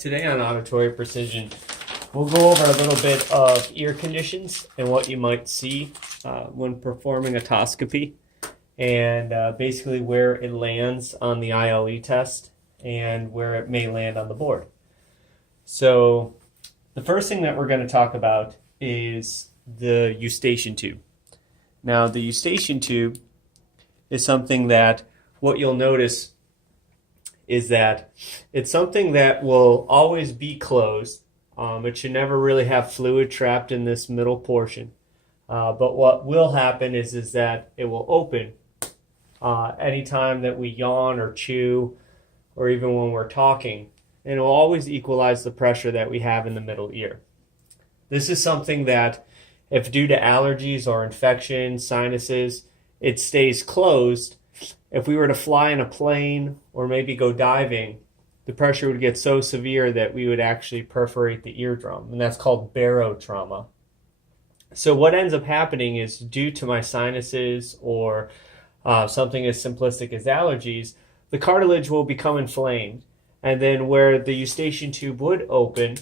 Today on Auditory Precision, we'll go over a little bit of ear conditions and what you might see when performing otoscopy, and basically where it lands on the ILE test and where it may land on the board. So the first thing that we're going to talk about is the eustachian tube. Now, the eustachian tube is something that what you'll notice is that it's something that will always be closed. It should never really have fluid trapped in this middle portion. But what will happen is that it will open anytime that we yawn or chew, or even when we're talking, and it will always equalize the pressure that we have in the middle ear. This is something that, if due to allergies or infections, sinuses, it stays closed. If we were to fly in a plane or maybe go diving, the pressure would get so severe that we would actually perforate the eardrum, and that's called barotrauma. So what ends up happening is, due to my sinuses or something as simplistic as allergies, the cartilage will become inflamed, and then where the eustachian tube would open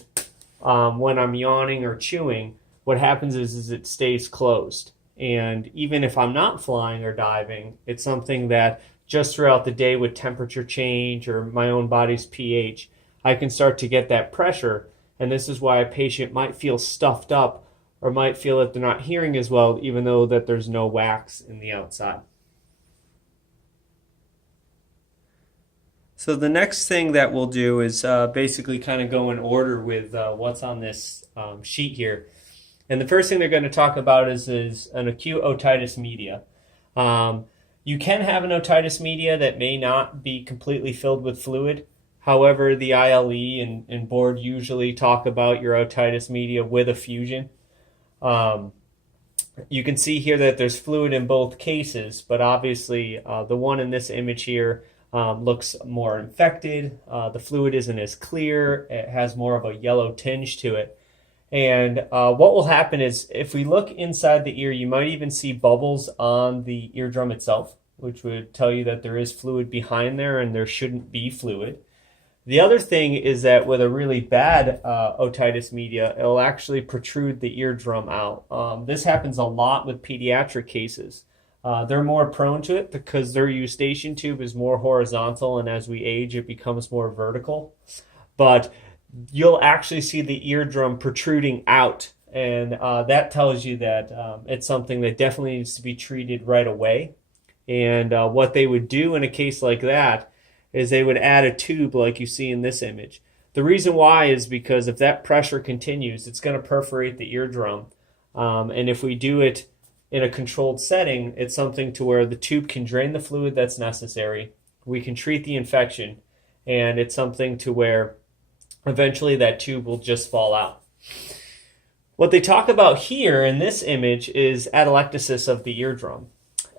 when I'm yawning or chewing, what happens is it stays closed. And even if I'm not flying or diving, it's something that just throughout the day with temperature change or my own body's pH, I can start to get that pressure. And this is why a patient might feel stuffed up or might feel that they're not hearing as well, even though that there's no wax in the outside. So the next thing that we'll do is basically kind of go in order with what's on this sheet here. And the first thing they're going to talk about is an acute otitis media. You can have an otitis media that may not be completely filled with fluid. However, the ILE and board usually talk about your otitis media with effusion. You can see here that there's fluid in both cases, but obviously the one in this image here looks more infected. The fluid isn't as clear. It has more of a yellow tinge to it. And what will happen is, if we look inside the ear, you might even see bubbles on the eardrum itself, which would tell you that there is fluid behind there and there shouldn't be fluid. The other thing is that with a really bad otitis media, it'll actually protrude the eardrum out. This happens a lot with pediatric cases. They're more prone to it because their eustachian tube is more horizontal, and as we age, it becomes more vertical. But you'll actually see the eardrum protruding out, and that tells you that it's something that definitely needs to be treated right away. And what they would do in a case like that is they would add a tube like you see in this image. The reason why is because if that pressure continues, it's going to perforate the eardrum. And if we do it in a controlled setting, it's something to where the tube can drain the fluid that's necessary. We can treat the infection, and it's something to where eventually that tube will just fall out. What they talk about here in this image is atelectasis of the eardrum.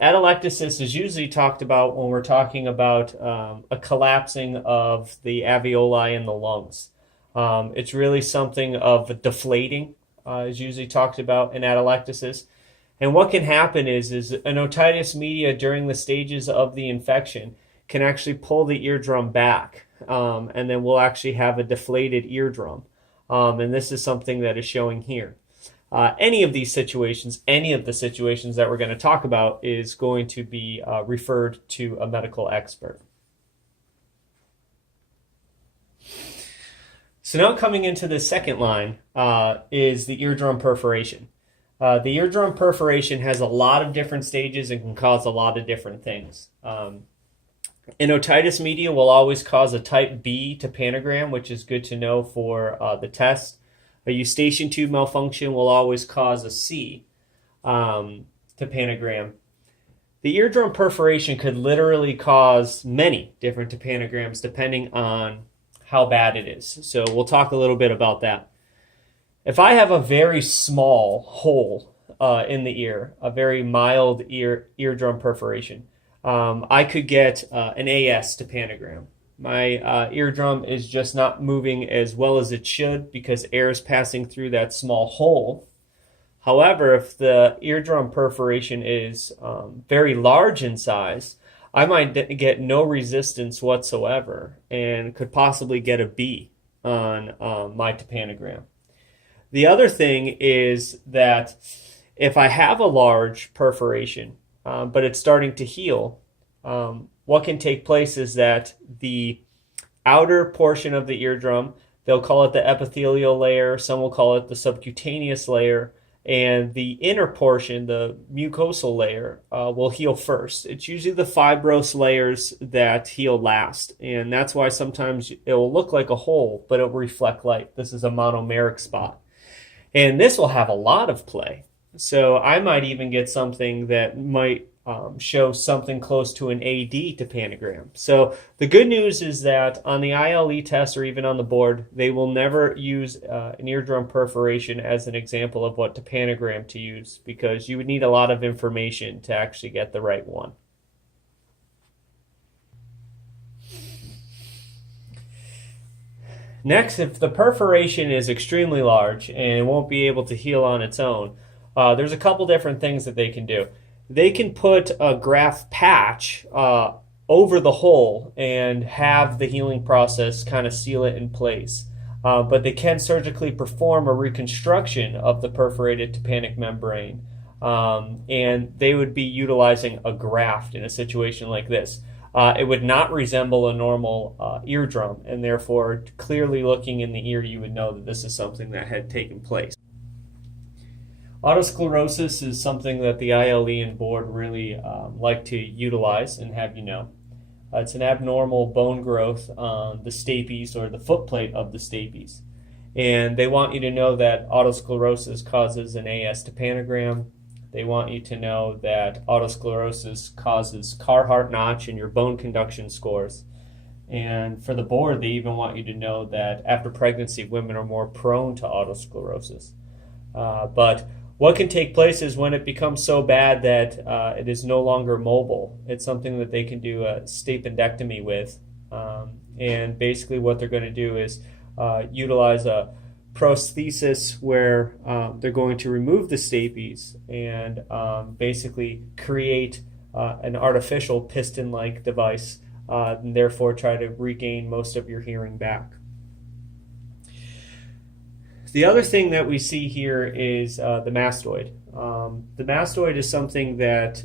Atelectasis is usually talked about when we're talking about a collapsing of the alveoli in the lungs. It's really something of deflating is usually talked about in atelectasis. And what can happen is an otitis media during the stages of the infection can actually pull the eardrum back. And then we'll actually have a deflated eardrum. And this is something that is showing here. Any of the situations that we're going to talk about is going to be referred to a medical expert. So now coming into the second line is the eardrum perforation. The eardrum perforation has a lot of different stages and can cause a lot of different things. An otitis media will always cause a type B to panogram, which is good to know for the test. A eustachian tube malfunction will always cause a C to panogram. The eardrum perforation could literally cause many different topanagrams depending on how bad it is. So we'll talk a little bit about that. If I have a very small hole in the ear, a very mild eardrum perforation, I could get an AS topanagram. My eardrum is just not moving as well as it should because air is passing through that small hole. However, if the eardrum perforation is very large in size, I might get no resistance whatsoever and could possibly get a B. on my topanogram. The other thing is that if I have a large perforation, but it's starting to heal, what can take place is that the outer portion of the eardrum, they'll call it the epithelial layer, some will call it the subcutaneous layer, and the inner portion, the mucosal layer, will heal first. It's usually the fibrous layers that heal last, and that's why sometimes it will look like a hole, but it will reflect light. This is a monomeric spot. And this will have a lot of play. So I might even get something that might show something close to an AD topanogram. So the good news is that on the ILE test or even on the board, they will never use an eardrum perforation as an example of what topanogram to use, because you would need a lot of information to actually get the right one. Next, if the perforation is extremely large and won't be able to heal on its own, there's a couple different things that they can do. They can put a graft patch over the hole and have the healing process kind of seal it in place. But they can surgically perform a reconstruction of the perforated tympanic membrane. And they would be utilizing a graft in a situation like this. It would not resemble a normal eardrum, and therefore clearly looking in the ear you would know that this is something that had taken place. Otosclerosis is something that the ILE and board really like to utilize and have you know. It's an abnormal bone growth on the stapes or the footplate of the stapes. And they want you to know that otosclerosis causes an AS topanogram. They want you to know that otosclerosis causes Carhart notch in your bone conduction scores. And for the board, they even want you to know that after pregnancy, women are more prone to otosclerosis. But what can take place is when it becomes so bad that it is no longer mobile. It's something that they can do a stapendectomy with. And basically what they're going to do is utilize a prosthesis where they're going to remove the stapes and basically create an artificial piston-like device and therefore try to regain most of your hearing back. The other thing that we see here is the mastoid. The mastoid is something that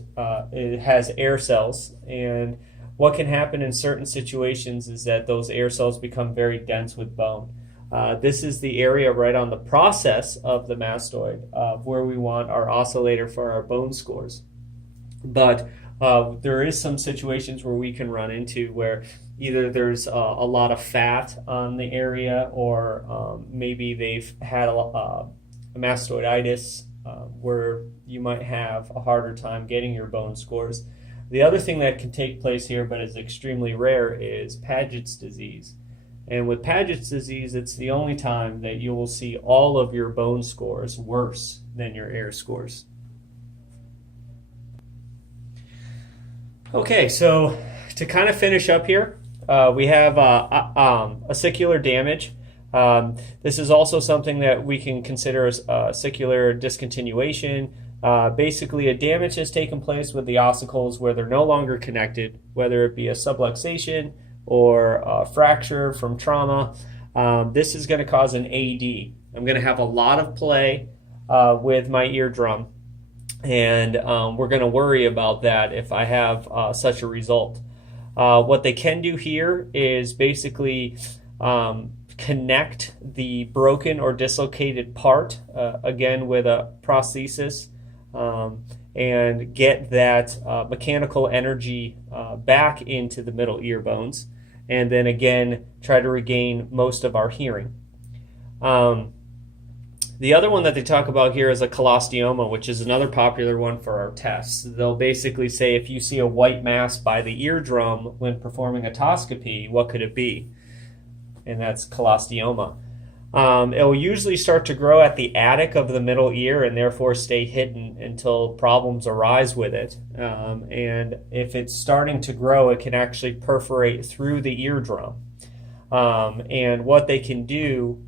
it has air cells, and what can happen in certain situations is that those air cells become very dense with bone. This is the area right on the process of the mastoid where we want our oscillator for our bone scores. But there is some situations where we can run into where either there's a lot of fat on the area, or maybe they've had a mastoiditis where you might have a harder time getting your bone scores. The other thing that can take place here, but is extremely rare, is Paget's disease. And with Paget's disease, it's the only time that you will see all of your bone scores worse than your air scores. Okay, so to kind of finish up here, we have ossicular damage. This is also something that we can consider as ossicular discontinuation. Basically, a damage has taken place with the ossicles where they're no longer connected, whether it be a subluxation or a fracture from trauma. This is going to cause an AD. I'm going to have a lot of play with my eardrum, and we're going to worry about that if I have such a result. What they can do here is basically connect the broken or dislocated part, again with a prosthesis, and get that mechanical energy back into the middle ear bones, and then again try to regain most of our hearing. The other one that they talk about here is a colostomy, which is another popular one for our tests. They'll basically say if you see a white mass by the eardrum when performing otoscopy, what could it be? And that's colostomy. It will usually start to grow at the attic of the middle ear and therefore stay hidden until problems arise with it. And if it's starting to grow, it can actually perforate through the eardrum. And what they can do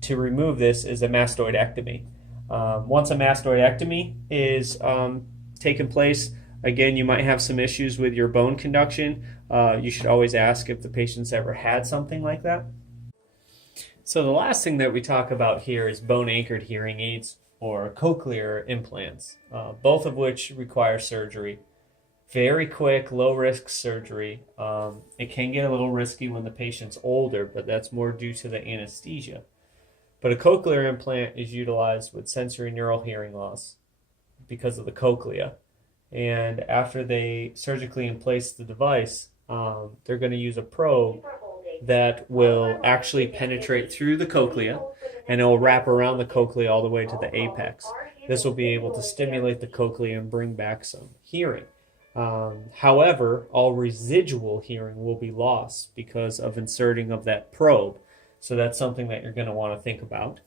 to remove this is a mastoidectomy. Once a mastoidectomy is taken place, again, you might have some issues with your bone conduction. You should always ask if the patient's ever had something like that. So the last thing that we talk about here is bone-anchored hearing aids or cochlear implants, both of which require surgery. Very quick, low-risk surgery. It can get a little risky when the patient's older, but that's more due to the anesthesia. But a cochlear implant is utilized with sensory neural hearing loss because of the cochlea. And after they surgically place the device, they're going to use a probe that will actually penetrate through the cochlea and it will wrap around the cochlea all the way to the apex. This will be able to stimulate the cochlea and bring back some hearing. However, all residual hearing will be lost because of inserting of that probe. So that's something that you're going to want to think about.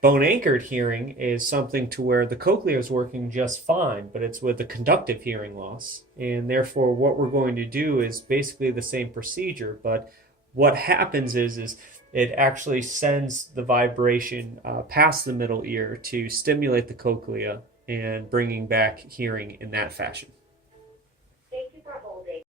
Bone-anchored hearing is something to where the cochlea is working just fine, but it's with a conductive hearing loss. And therefore, what we're going to do is basically the same procedure, but what happens is it actually sends the vibration past the middle ear to stimulate the cochlea and bringing back hearing in that fashion.